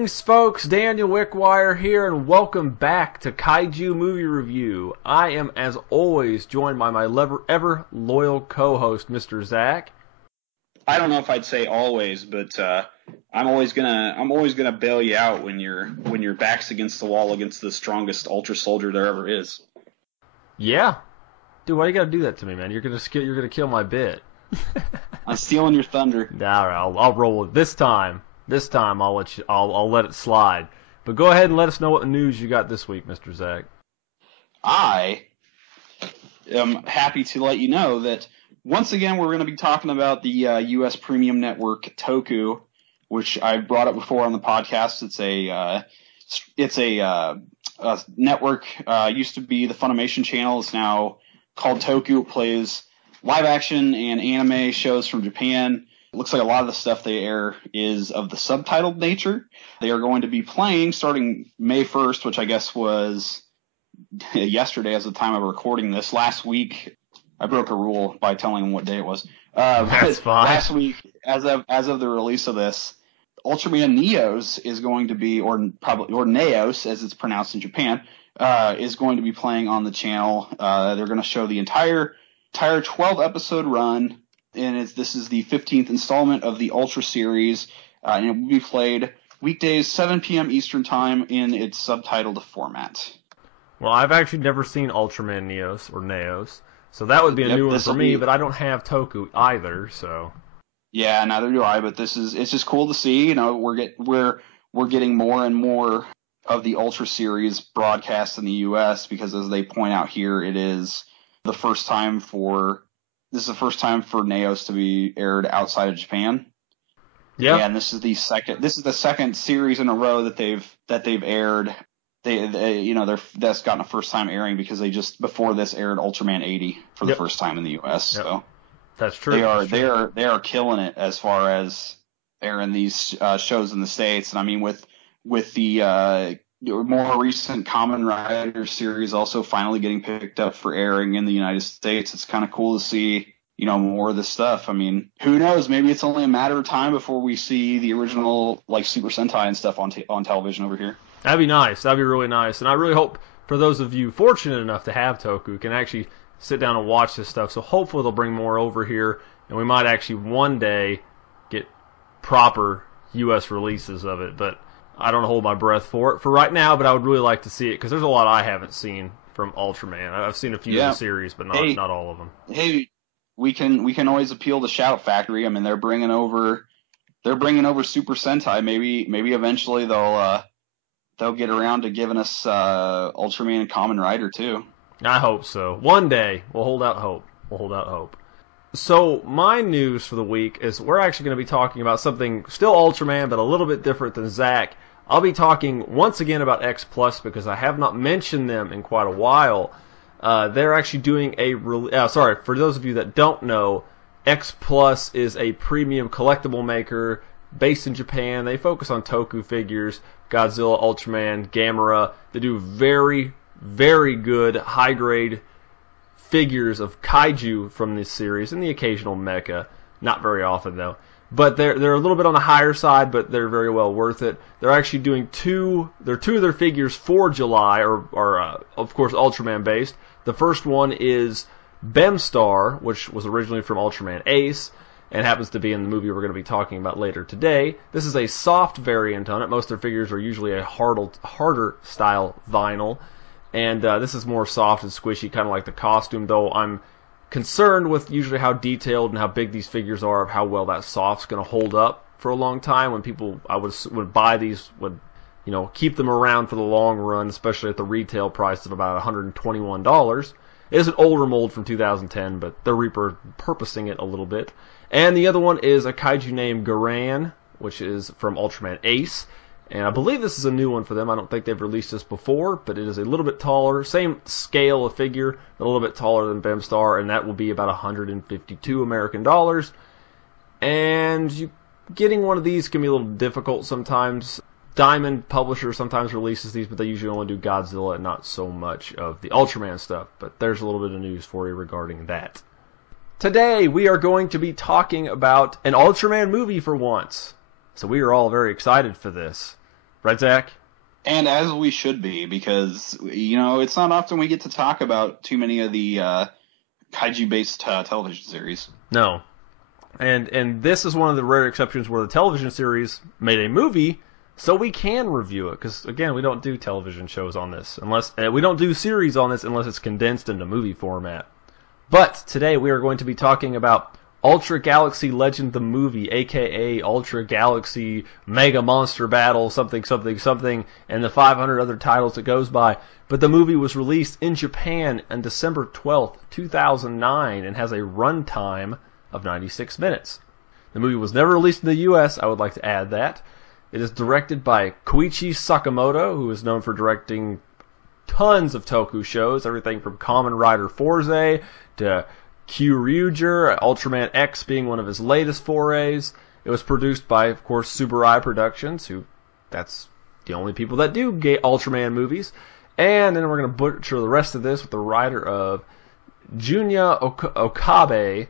Greetings, folks. Daniel Wickwire here, and welcome back to Kaiju Movie Review. I am, as always, joined by my ever loyal co-host, Mr. Zach. I don't know if I'd say always, but I'm always gonna bail you out when your back's against the wall against the strongest Ultra Soldier there ever is. Yeah, dude, why you gotta do that to me, man? You're gonna kill my bit. I'm stealing your thunder. All right, I'll roll it this time. This time I'll let it slide. But go ahead and let us know what news you got this week, Mr. Zach. I am happy to let you know that once again we're going to be talking about the U.S. premium network Toku, which I brought up before on the podcast. It's a network. Used to be the Funimation channel. It's now called Toku. It plays live action and anime shows from Japan. It looks like a lot of the stuff they air is of the subtitled nature. They are going to be playing starting May 1st, which I guess was yesterday as the time of recording this. Last week, I broke a rule by telling them what day it was. That's fine. Last week, as of the release of this, Ultraman Neos is going to be, or Neos as it's pronounced in Japan, is going to be playing on the channel. They're going to show the entire 12-episode run. And this is the 15th installment of the Ultra series, and it will be played weekdays 7 p.m. Eastern Time in its subtitled format. Well, I've actually never seen Ultraman Neos or Neos, so that would be a new one for me. But I don't have Toku either, so yeah, neither do I. But it's just cool to see. You know, we're getting more and more of the Ultra series broadcast in the U.S. because, as they point out here, this is the first time for Neos to be aired outside of Japan. Yeah, and this is the second series in a row that they've aired. That's gotten a first time airing because they just before this aired Ultraman 80 for the first time in the U.S. Yep. So that's true. They are killing it as far as airing these shows in the States. And I mean with the more recent Kamen Rider series also finally getting picked up for airing in the United States. It's kind of cool to see, more of this stuff. I mean, who knows? Maybe it's only a matter of time before we see the original, like, Super Sentai and stuff on television over here. That'd be nice. That'd be really nice. And I really hope for those of you fortunate enough to have Toku can actually sit down and watch this stuff. So hopefully they'll bring more over here, and we might actually one day get proper U.S. releases of it. But I don't hold my breath for it for right now, but I would really like to see it because there's a lot I haven't seen from Ultraman. I've seen a few of the series, but not all of them. Hey, we can always appeal to Shout Factory. I mean, they're bringing over Super Sentai. Maybe eventually they'll get around to giving us Ultraman and Kamen Rider too. I hope so. One day we'll hold out hope. So my news for the week is we're actually going to be talking about something still Ultraman, but a little bit different than Zach. I'll be talking once again about X Plus because I have not mentioned them in quite a while. They're actually doing for those of you that don't know, X Plus is a premium collectible maker based in Japan. They focus on Toku figures, Godzilla, Ultraman, Gamera. They do very, very good high-grade figures of kaiju from this series and the occasional mecha. Not very often though. But they're a little bit on the higher side, but they're very well worth it. They're actually doing two of their figures for July, or of course Ultraman based. The first one is Bemstar, which was originally from Ultraman Ace, and happens to be in the movie we're going to be talking about later today. This is a soft variant on it. Most of their figures are usually a harder style vinyl, and this is more soft and squishy, kind of like the costume, though I'm concerned with usually how detailed and how big these figures are, of how well that soft's going to hold up for a long time. When people would buy these, would keep them around for the long run, especially at the retail price of about $121. It is an older mold from 2010, but they're repurposing it a little bit. And the other one is a kaiju named Garan, which is from Ultraman Ace. And I believe this is a new one for them. I don't think they've released this before, but it is a little bit taller. Same scale of figure, but a little bit taller than Bemstar, and that will be about $152 American dollars. And getting one of these can be a little difficult sometimes. Diamond Publisher sometimes releases these, but they usually only do Godzilla and not so much of the Ultraman stuff. But there's a little bit of news for you regarding that. Today, we are going to be talking about an Ultraman movie for once. So we are all very excited for this. Right, Zach? And as we should be, because, it's not often we get to talk about too many of the kaiju-based television series. No. And this is one of the rare exceptions where the television series made a movie, so we can review it. Because, again, we don't do television shows on this. We don't do series on this unless it's condensed into movie format. But today we are going to be talking about Ultra Galaxy Legend the movie, a.k.a. Ultra Galaxy Mega Monster Battle, something, and the 500 other titles it goes by. But the movie was released in Japan on December 12th, 2009, and has a runtime of 96 minutes. The movie was never released in the U.S., I would like to add that. It is directed by Koichi Sakamoto, who is known for directing tons of Toku shows, everything from Kamen Rider Forze to Kyuryuger, Ultraman X being one of his latest forays. It was produced by, of course, Tsuburaya Productions, that's the only people that do Ultraman movies. And then we're going to butcher the rest of this with the writer of Junya Okabe,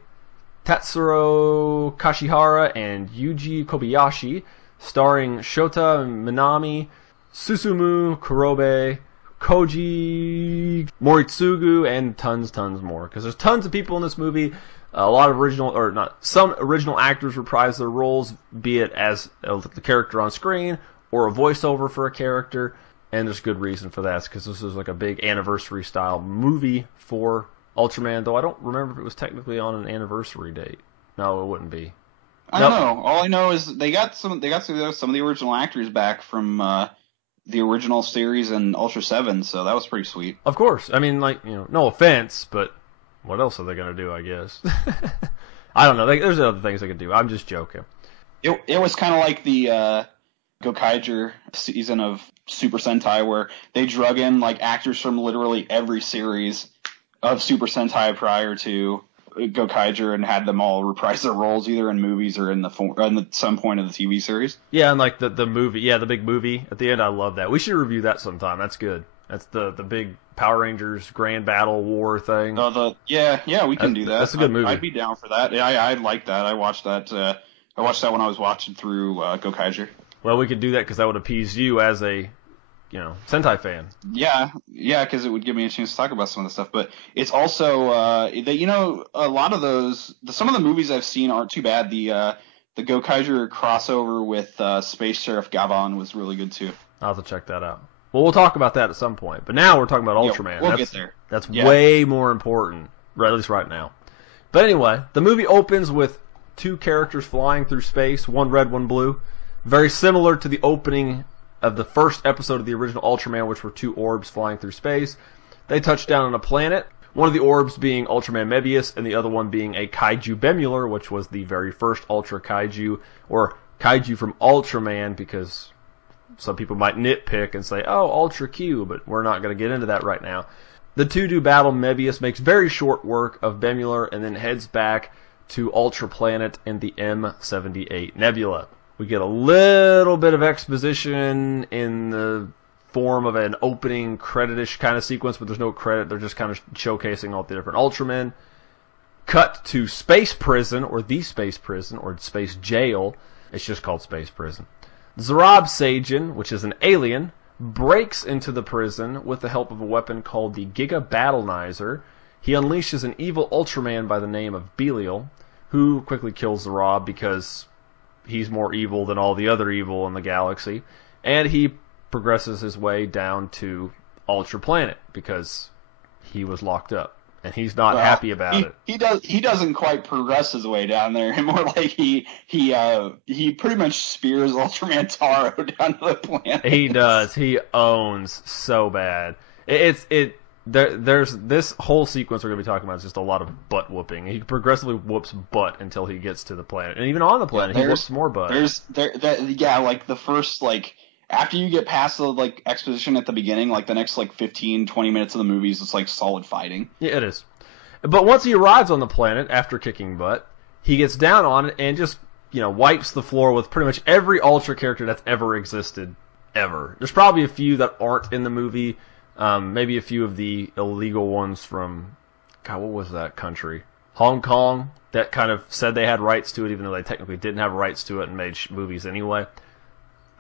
Tatsuro Kashihara, and Yuji Kobayashi, starring Shota Minami, Susumu Kurobe, Koji Moritsugu, and tons more. Because there's tons of people in this movie. Some original actors reprise their roles, be it as the character on screen or a voiceover for a character. And there's good reason for that, because this is like a big anniversary style movie for Ultraman, though I don't remember if it was technically on an anniversary date. No, it wouldn't be. I don't know. All I know is they got some of the original actors back from the original series and Ultra 7, so that was pretty sweet. Of course. I mean, no offense, but what else are they going to do, I guess? I don't know. There's other things they could do. I'm just joking. It was kind of like the Gokaiger season of Super Sentai, where they drug in actors from literally every series of Super Sentai prior to Gokaiger and had them all reprise their roles either in movies or in some point of the TV series. Yeah, and the movie, the big movie at the end. I love that. We should review that sometime. That's good. That's the big Power Rangers Grand Battle War thing. Yeah, we can do that. That's a good movie. I'd be down for that. Yeah, I like that. I watched that. I watched that when I was watching through Gokaiger. Well, we could do that because that would appease you as a Sentai fan. Yeah, because it would give me a chance to talk about some of the stuff. But it's also that a lot of some of the movies I've seen aren't too bad. The Gokaiger crossover with Space Sheriff Gabon was really good too. I'll have to check that out. Well, we'll talk about that at some point. But now we're talking about Ultraman. We'll get there. That's way more important, at least right now. But anyway, the movie opens with two characters flying through space, one red, one blue. Very similar to the opening of the first episode of the original Ultraman, which were two orbs flying through space. They touch down on a planet, one of the orbs being Ultraman Mebius, and the other one being a kaiju Bemular, which was the very first Ultra Kaiju, or kaiju from Ultraman, because some people might nitpick and say, oh, Ultra Q, but we're not going to get into that right now. The two do battle. Mebius makes very short work of Bemular and then heads back to Ultra Planet and the M78 Nebula. We get a little bit of exposition in the form of an opening credit-ish kind of sequence, but there's no credit. They're just kind of showcasing all the different Ultramen. Cut to Space Prison, or the Space Prison, or Space Jail. It's just called Space Prison. Zarab Sajin, which is an alien, breaks into the prison with the help of a weapon called the Giga Battlenizer. He unleashes an evil Ultraman by the name of Belial, who quickly kills Zarab because he's more evil than all the other evil in the galaxy, and he progresses his way down to Ultra Planet because he was locked up, and he's not happy about it. He doesn't quite progress his way down there. More like he pretty much spears Ultraman Taro down to the planet. He does. He owns so bad. There's this whole sequence we're going to be talking about is just a lot of butt whooping. He progressively whoops butt until he gets to the planet, and even on the planet, he whoops more butt. The first after you get past the exposition at the beginning, the next 15, 20 minutes of the movie is just solid fighting. Yeah, it is. But once he arrives on the planet after kicking butt, he gets down on it and just wipes the floor with pretty much every Ultra character that's ever existed ever. There's probably a few that aren't in the movie. Maybe a few of the illegal ones from, what was that country? Hong Kong, that kind of said they had rights to it, even though they technically didn't have rights to it and made movies anyway.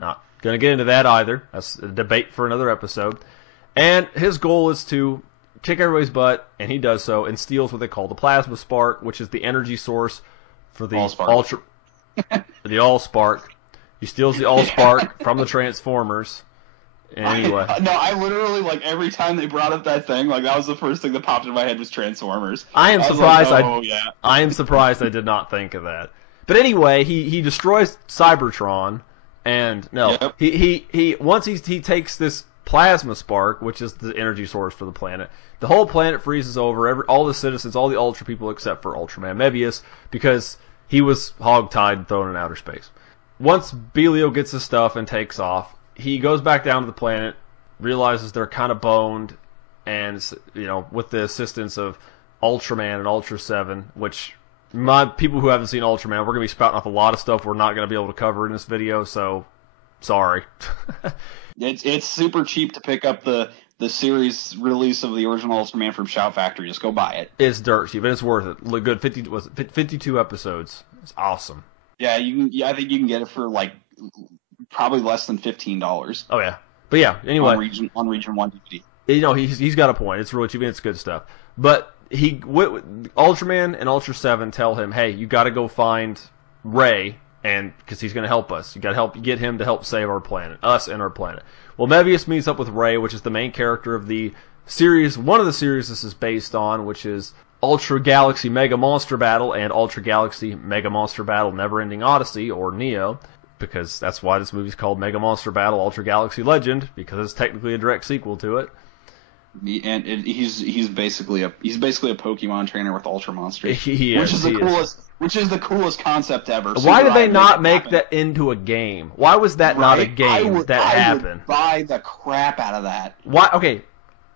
Not going to get into that either. That's a debate for another episode. And his goal is to kick everybody's butt, and he does so, and steals what they call the plasma spark, which is the energy source for the Allspark. The Allspark. He steals the Allspark from the Transformers. Anyway. No, I literally, like, every time they brought up that thing, like, that was the first thing that popped in my head was Transformers. I am surprised I did not think of that. But anyway, he destroys Cybertron, and once he takes this plasma spark, which is the energy source for the planet, the whole planet freezes over. All the citizens, all the Ultra people, except for Ultraman Mebius, because he was hogtied and thrown in outer space. Once Belial gets his stuff and takes off, he goes back down to the planet, realizes they're kind of boned, and with the assistance of Ultraman and Ultra 7, which people who haven't seen Ultraman, we're going to be spouting off a lot of stuff we're not going to be able to cover in this video, so sorry. It's super cheap to pick up the series release of the original Ultraman from Shout Factory. Just go buy it. It's dirt cheap, and it's worth it. Look good. 52 episodes. It's awesome. Yeah, I think you can get it for like probably less than $15. Oh yeah, but yeah. Anyway, on Region 1 DVD. He's got a point. It's really cheap and it's good stuff. But Ultraman and Ultra 7 tell him, hey, you got to go find Ray, and because he's going to help us. You got to get him to help save our planet, us and our planet. Well, Mebius meets up with Ray, which is the main character of the series. One of the series this is based on, which is Ultra Galaxy Mega Monster Battle and Ultra Galaxy Mega Monster Battle Never-Ending Odyssey, or Neo, because that's why this movie's called Mega Monster Battle Ultra Galaxy Legend, because it's technically a direct sequel to it. And he's basically a Pokemon trainer with Ultra Monsters, which is the coolest concept ever. Why did they not make that into a game? Why was that not a game happened? I would buy the crap out of that. Why? Okay.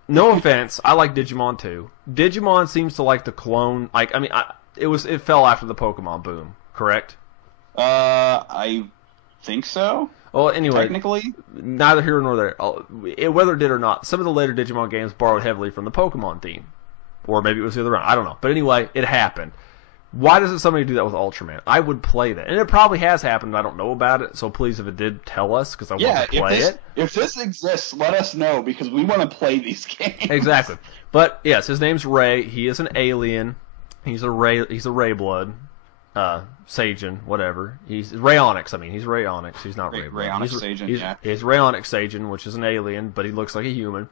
No offense, I like Digimon too. Digimon seems to like the clone. It fell after the Pokemon boom, correct? I think so. Well, anyway, technically, neither here nor there. Whether it did or not, some of the later Digimon games borrowed heavily from the Pokemon theme, or maybe it was the other way around. I don't know. But anyway, it happened. Why doesn't somebody do that with Ultraman? I would play that. And it probably has happened. I don't know about it. So please, if it did, tell us, because I want to play it. If this exists, let us know, because we want to play these games. Exactly. But, yes, his name's Ray. He is an alien. He's a Ray blood. Sajin, whatever. He's Rayonix. He's Rayonix. He's not Ray blood. Rayonix Sajin, yeah. He's Rayonix Sajin, which is an alien, but he looks like a human.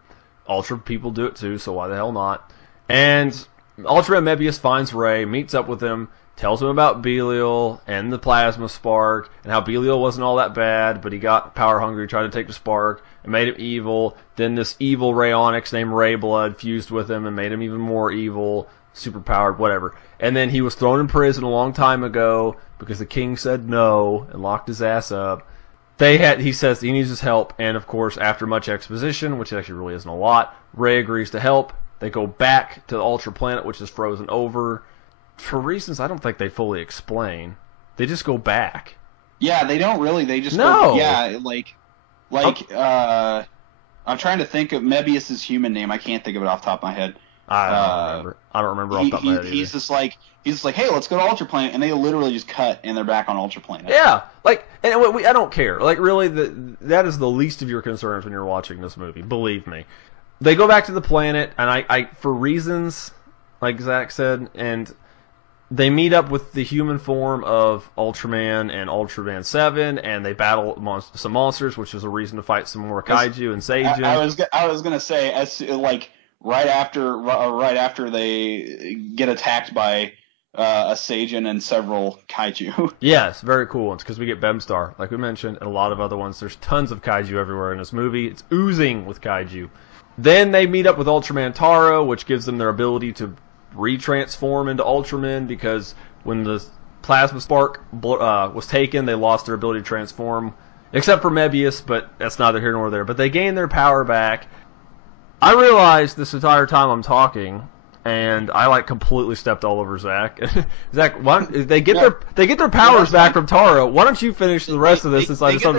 Ultra people do it too, so why the hell not? And Ultraman Mebius finds Ray, meets up with him, tells him about Belial and the plasma spark, and how Belial wasn't all that bad, but he got power hungry, tried to take the spark, and made him evil. Then this evil Rayonix named Rayblood fused with him and made him even more evil, superpowered, whatever. And then he was thrown in prison a long time ago because the king said no and locked his ass up. He says he needs his help, and of course, after much exposition, which actually really isn't a lot, Ray agrees to help. They go back to the Ultra Planet, which is frozen over, for reasons I don't think they fully explain. They just go back. Yeah, they don't really. They just go. Yeah, I'm trying to think of Mebius's human name. I can't think of it off the top of my head. I don't remember off the top of my head. He's just like, hey, let's go to Ultra Planet, and they literally just cut, and they're back on Ultra Planet. Yeah, and I don't care. Really, that is the least of your concerns when you're watching this movie. Believe me. They go back to the planet, and I for reasons, like Zach said, and they meet up with the human form of Ultraman and Ultraman 7, and they battle some monsters, which is a reason to fight some more kaiju and Sajin. I was gonna say, right after they get attacked by a Sajin and several kaiju. Yes, very cool ones, because we get Bemstar, like we mentioned, and a lot of other ones. There's tons of kaiju everywhere in this movie. It's oozing with kaiju. Then they meet up with Ultraman Taro, which gives them their ability to retransform into Ultraman, because when the plasma spark was taken, they lost their ability to transform, except for Mebius, but that's neither here nor there. But they gain their power back. I realized this entire time I'm talking, and I completely stepped all over Zach. Zach, they get their powers back from Taro. Why don't you finish the rest of this? They get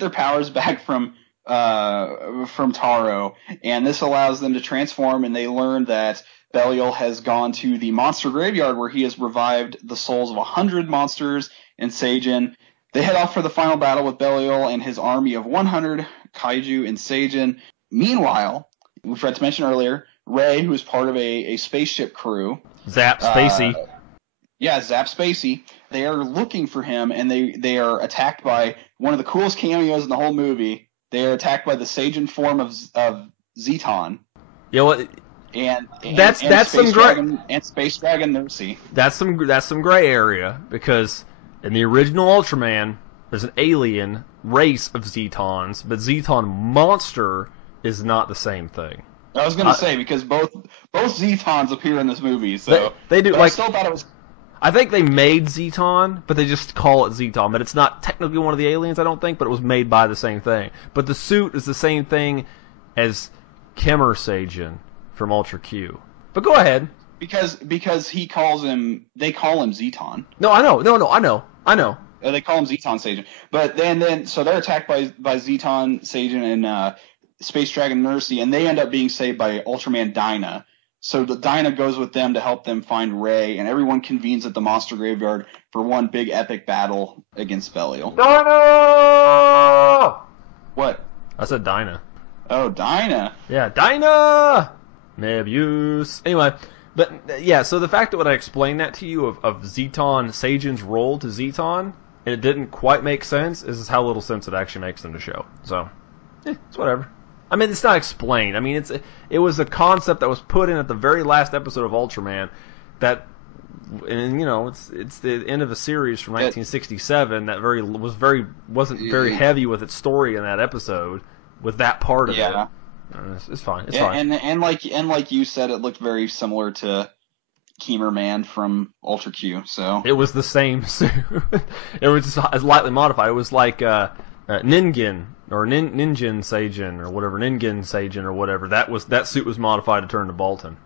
their powers back from Taro, and this allows them to transform, and they learn that Belial has gone to the monster graveyard where he has revived the souls of 100 monsters and Sajin, They head off for the final battle with Belial and his army of 100 kaiju and Seijin. Meanwhile, we forgot to mention earlier, Ray, who is part of a spaceship crew. Zap Spacey. Zap Spacey. They are looking for him, and they are attacked by one of the coolest cameos in the whole movie. They are attacked by the Seijin form of Zeton. You know what? And that's some great and Space Dragon Nursey. That's some gray area, because in the original Ultraman, there's an alien race of Zetons, but Zeton monster is not the same thing. I was gonna say, because both Zetons appear in this movie, so they do. Like, I still thought it was. I think they made Zeton, but they just call it Zeton. But it's not technically one of the aliens, I don't think, but it was made by the same thing. But the suit is the same thing as KMR Seijin from Ultra Q. But go ahead. Because he calls him, they call him Zeton. No, I know. I know. They call him Zeton Seijin. But then so they're attacked by Zeton Seijin and Space Dragon Nursey, and they end up being saved by Ultraman Dyna. So the Dyna goes with them to help them find Ray, and everyone convenes at the monster graveyard for one big epic battle against Belial. Dyna! What? I said Dyna. Oh, Dyna. Yeah, Dyna! Nebius. Anyway, but yeah, so the fact that when I explained that to you of Zeton Seijin's role to Zeton, and it didn't quite make sense, is how little sense it actually makes in the show. So, it's whatever. I mean, it's not explained. I mean, it was a concept that was put in at the very last episode of Ultraman that, and you know, it's the end of a series from 1967 that wasn't very heavy with its story in that episode with that part of it. It's fine. It's fine. And like you said, it looked very similar to KMR Man from Ultra Q. So it was the same suit. It was just lightly modified. It was like Ningen or Ninjin Seijin or whatever, Ningen Seijin or whatever. That suit was modified to turn to Bolton.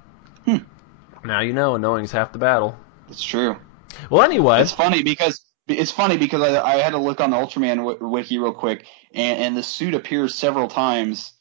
Now you know, knowing's half the battle. It's true. Well, anyway, it's funny because I had to look on the Ultraman wiki real quick, and the suit appears several times,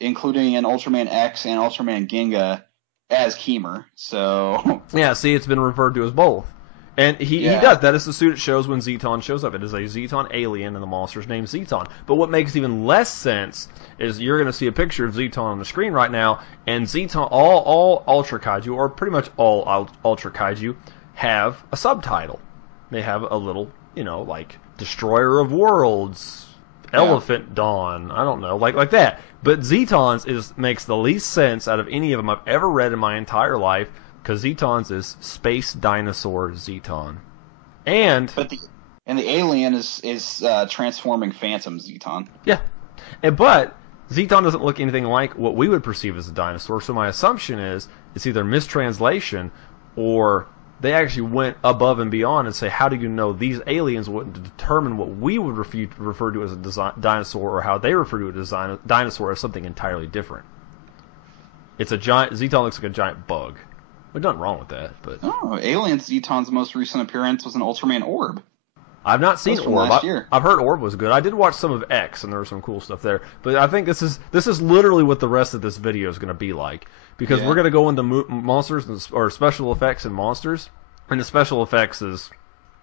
including in Ultraman X and Ultraman Ginga as KMR. So yeah, see, it's been referred to as both. And he does. That is the suit it shows when Zeton shows up. It is a Zeton alien, and the monster's named Zeton. But what makes even less sense is you're going to see a picture of Zeton on the screen right now, and Zeton, all Ultra Kaiju, or pretty much all Ultra Kaiju, have a subtitle. They have a little, like Destroyer of Worlds, Elephant Dawn, I don't know, like that. But Zeton's makes the least sense out of any of them I've ever read in my entire life. Because Zeton's is Space Dinosaur Zeton. And the alien is transforming Phantom Zeton. Yeah. But Zeton doesn't look anything like what we would perceive as a dinosaur, so my assumption is it's either mistranslation or they actually went above and beyond and say, how do you know these aliens wouldn't determine what we would refer to as a dinosaur, or how they refer to a dinosaur as something entirely different. It's a giant. Zeton looks like a giant bug. There's nothing wrong with that, but Alien Zeton's most recent appearance was an Ultraman Orb. I've not seen Orb. Last year. I've heard Orb was good. I did watch some of X, and there was some cool stuff there. But I think this is literally what the rest of this video is going to be like, because we're going to go into monsters or special effects and monsters, and the special effects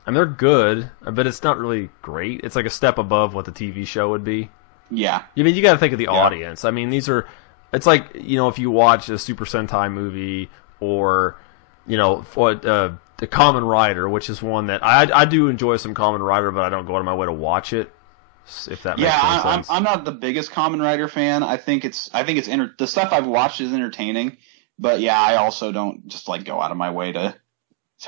they're good, but it's not really great. It's like a step above what the TV show would be. Yeah. I mean, you got to think of the audience. I mean, it's like, if you watch a Super Sentai movie. Or, the Kamen Rider, which is one that I do enjoy some Kamen Rider, but I don't go out of my way to watch it. If that makes sense. I'm not the biggest Kamen Rider fan. I think the stuff I've watched is entertaining, but I also don't just go out of my way to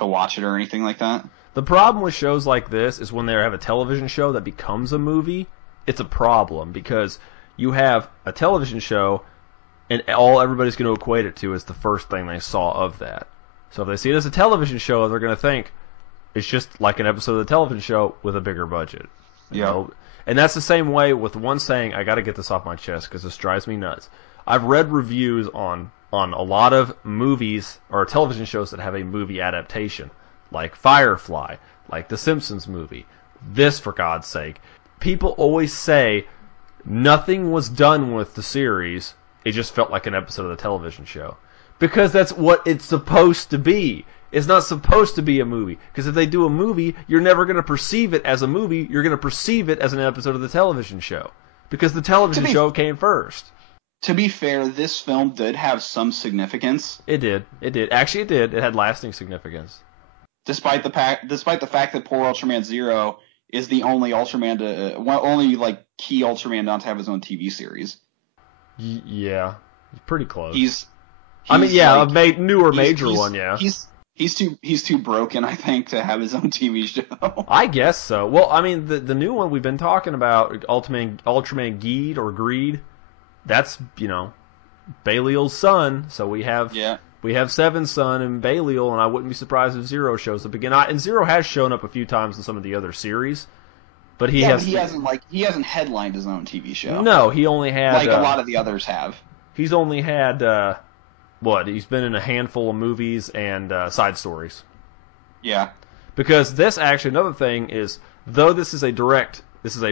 watch it or anything like that. The problem with shows like this is when they have a television show that becomes a movie, it's a problem, because you have a television show. And all everybody's going to equate it to is the first thing they saw of that. So if they see it as a television show, they're going to think it's just like an episode of the television show with a bigger budget. Yeah. And that's the same way with one saying, I got to get this off my chest because this drives me nuts. I've read reviews on a lot of movies or television shows that have a movie adaptation, like Firefly, like The Simpsons movie. This, for God's sake. People always say nothing was done with the series. It just felt like an episode of the television show. Because that's what it's supposed to be. It's not supposed to be a movie. Because if they do a movie, you're never going to perceive it as a movie. You're going to perceive it as an episode of the television show. Because the television show came first. To be fair, this film did have some significance. It did. It did. Actually, it did. It had lasting significance. Despite the fact that poor Ultraman Zero is the only Ultraman only like key Ultraman not to have his own TV series. Yeah, he's pretty close. He's I mean, yeah, like, a newer major one. Yeah, he's too broken, I think, to have his own TV show. I guess so. Well, I mean, the new one we've been talking about, Ultraman Geed or Greed. That's, Belial's son. So we have Seven's son and Belial, and I wouldn't be surprised if Zero shows up again. And Zero has shown up a few times in some of the other series, but he hasn't headlined his own TV show. No, he only had like a lot of the others have. He's only had he's been in a handful of movies and side stories. Yeah. Because this actually, another thing is, though this is a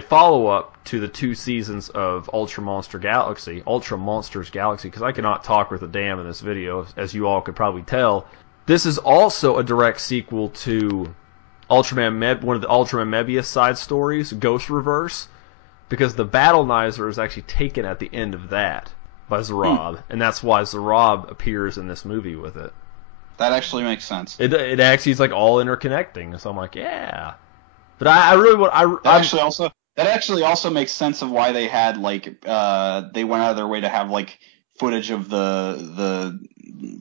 follow-up to the 2 seasons of Ultra Monsters Galaxy, because I cannot talk with a damn in this video, as you all could probably tell. This is also a direct sequel to one of the Ultraman Mebius side stories, Ghost Reverse, because the Battlenizer is actually taken at the end of that by Zarab, and that's why Zarab appears in this movie with it. That actually makes sense. It actually is like all interconnecting, so I'm like, yeah. But I really want. That actually also makes sense of why they had they went out of their way to have footage of the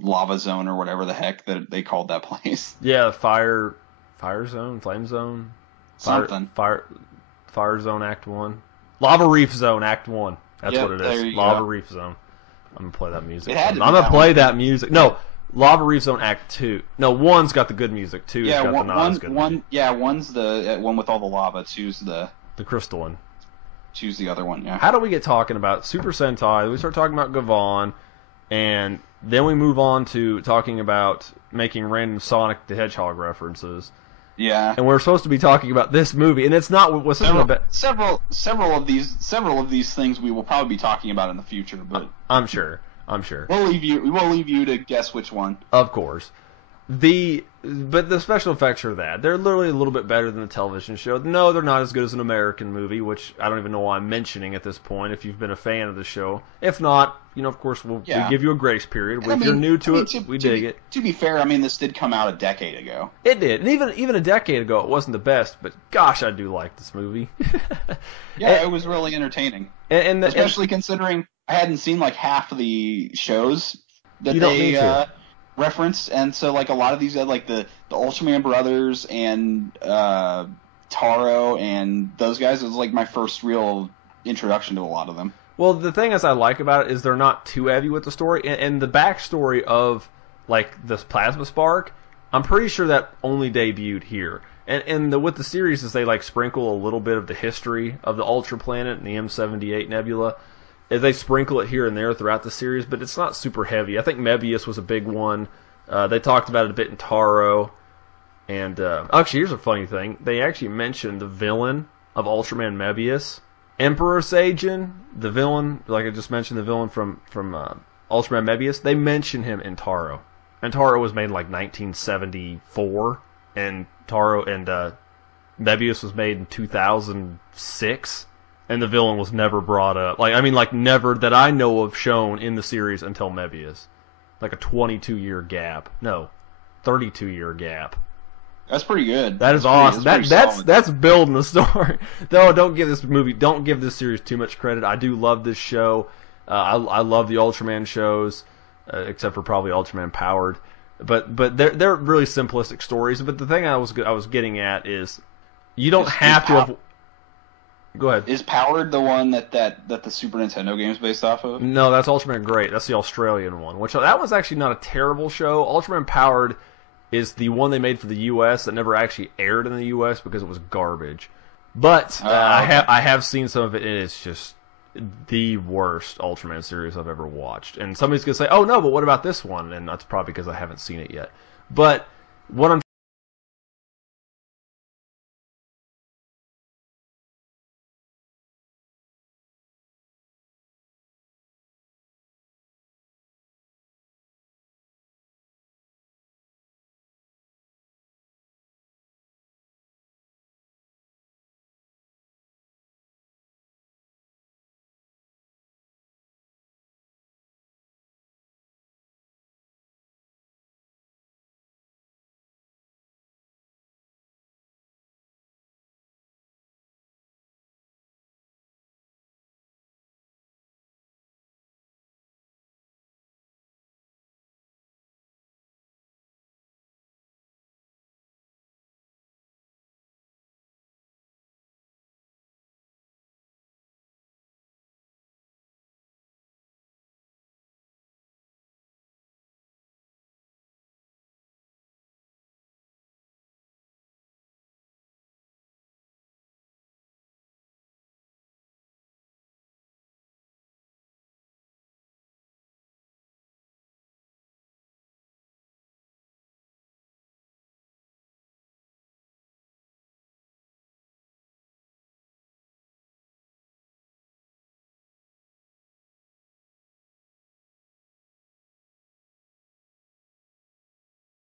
lava zone or whatever the heck that they called that place. Yeah, fire zone, flame zone, fire zone Act 1, lava reef zone Act 1. That's what it is. Lava Reef Zone. I'm gonna play that music. I'm gonna play that music. No, Lava Reef Zone Act 2. No, 1's got the good music. 2's got the not as good music. Yeah, 1's the one with all the lava. 2's the crystal one. 2's the other one. Yeah. How do we get talking about Super Sentai? We start talking about Gavon, and then we move on to talking about making random Sonic the Hedgehog references. Yeah, and we're supposed to be talking about this movie, and it's not what's several of these things we will probably be talking about in the future. But I'm sure we'll leave you to guess which one. Of course, but the special effects are they're literally a little bit better than the television show. No, they're not as good as an American movie, which I don't even know why I'm mentioning at this point. If you've been a fan of the show, if not, of course we give you a grace period. If you're new to it, we dig it. To be fair, this did come out a decade ago. It did, and even a decade ago, it wasn't the best. But gosh, I do like this movie. It was really entertaining, and especially considering I hadn't seen half of the shows that they referenced, and so a lot of these had the Ultraman brothers and Taro and those guys. It was my first real introduction to a lot of them. Well, the thing I like about it is they're not too heavy with the story, and the backstory of this plasma spark, I'm pretty sure that only debuted here. And with the series is they sprinkle a little bit of the history of the Ultra Planet and the M78 Nebula. They sprinkle it here and there throughout the series, but it's not super heavy. I think Mebius was a big one. They talked about it a bit in Taro. And actually, here's a funny thing. They actually mentioned the villain of Ultraman Mebius, Emperor Seijin, the villain, like I just mentioned, the villain from Ultraman Mebius. They mention him in Taro. And Taro was made in 1974, and Mebius was made in 2006. And the villain was never brought up. Never that I know of shown in the series until Mebius. A 22-year gap. No, 32-year gap. That's pretty good. That is awesome. That's building the story. Though, don't give this series too much credit. I do love this show. I love the Ultraman shows, except for probably Ultraman Powered. But they're really simplistic stories. But the thing I was getting at is you don't have to. Go ahead. Is Powered the one that the Super Nintendo game is based off of? No, that's Ultraman Great. That's the Australian one. That was actually not a terrible show. Ultraman Powered is the one they made for the U.S. that never actually aired in the U.S. because it was garbage. But I have seen some of it, and it's just the worst Ultraman series I've ever watched. And somebody's going to say, oh, no, but what about this one? And that's probably because I haven't seen it yet. But what I'm